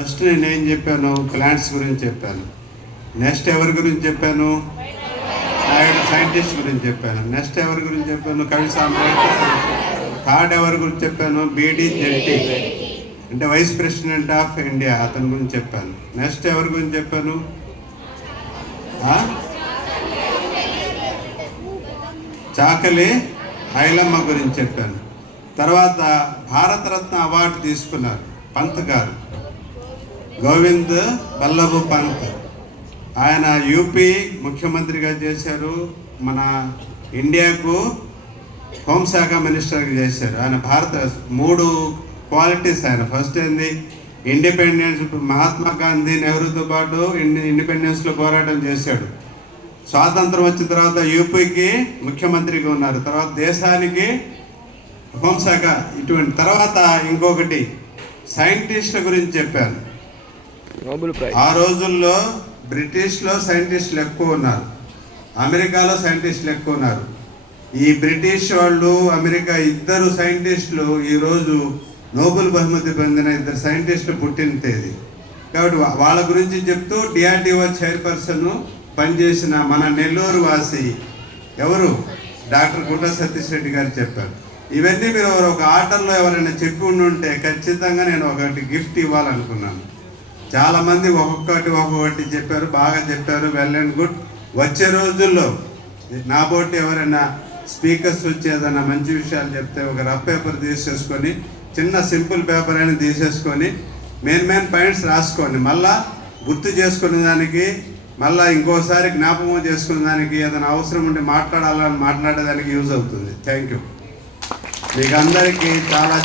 First నేనేం చెప్పాను, plants గురించి చెప్పాను. నెక్స్ట్ ఎవరి గురించి చెప్పాను, సైంటిస్ట్ గురించి చెప్పాను. నెక్స్ట్ ఎవరి గురించి చెప్పాను, కవి సాంబశివరావు. థర్డ్ ఎవరి గురించి చెప్పాను, బీడీ జెట్టి అంటే వైస్ ప్రెసిడెంట్ ఆఫ్ ఇండియా, అతని గురించి చెప్పాను. నెక్స్ట్ ఎవరి గురించి చెప్పాను, చాకలి ఐలమ్మ గురించి చెప్పాను. తర్వాత భారతరత్న అవార్డు తీసుకున్నారు పంత్ గారు, గోవింద్ వల్లభ్ పంత్. ఆయన యూపీ ముఖ్యమంత్రిగా చేశారు, మన ఇండియాకు హోంశాఖ మినిస్టర్గా చేశారు. ఆయన భారత 3 క్వాలిటీస్ ఆయన. ఫస్ట్ ఏంది, ఇండిపెండెన్స్. మహాత్మా గాంధీ నెహ్రూతో పాటు ఇండిపెండెన్స్లో పోరాటం చేశాడు. స్వాతంత్రం వచ్చిన తర్వాత యూపీకి ముఖ్యమంత్రిగా ఉన్నారు, తర్వాత దేశానికి హోంశాఖ. ఇటువంటి తర్వాత ఇంకొకటి సైంటిస్టుల గురించి చెప్పాను. ఆ రోజుల్లో బ్రిటిష్లో సైంటిస్టులు ఎక్కువ ఉన్నారు, అమెరికాలో సైంటిస్టులు ఎక్కువ ఉన్నారు. ఈ బ్రిటిష్ వాళ్ళు, అమెరికా ఇద్దరు సైంటిస్టులు ఈరోజు నోబెల్ బహుమతి పొందిన 2 సైంటిస్టులు పుట్టిన తేదీ. కాబట్టి వాళ్ళ గురించి చెప్తూ డిఆర్డిఓ చైర్పర్సన్ పనిచేసిన మన నెల్లూరు వాసి ఎవరు, డాక్టర్ గుండా సతీష్ రెడ్డి గారు చెప్పారు. ఇవన్నీ మీరు ఒక ఆర్డర్లో ఎవరైనా చెప్పి ఉండుంటే ఖచ్చితంగా నేను ఒకటి గిఫ్ట్ ఇవ్వాలనుకున్నాను. చాలామంది ఒక్కొక్కటి చెప్పారు, బాగా చెప్పారు, వెల్ అండ్ గుడ్. వచ్చే రోజుల్లో నా బోటి ఎవరైనా స్పీకర్స్ వచ్చి ఏదైనా మంచి విషయాలు చెప్తే ఒక రఫ్ పేపర్ తీసేసుకొని, చిన్న సింపుల్ పేపర్ అయినా తీసేసుకొని మెయిన్ పాయింట్స్ రాసుకోండి. మళ్ళా గుర్తు చేసుకునే దానికి, మళ్ళీ ఇంకోసారి జ్ఞాపకం చేసుకునే దానికి, ఏదైనా అవసరం ఉంటే మాట్లాడేదానికి యూజ్ అవుతుంది. Thank you. మీకు అందరికీ చాలా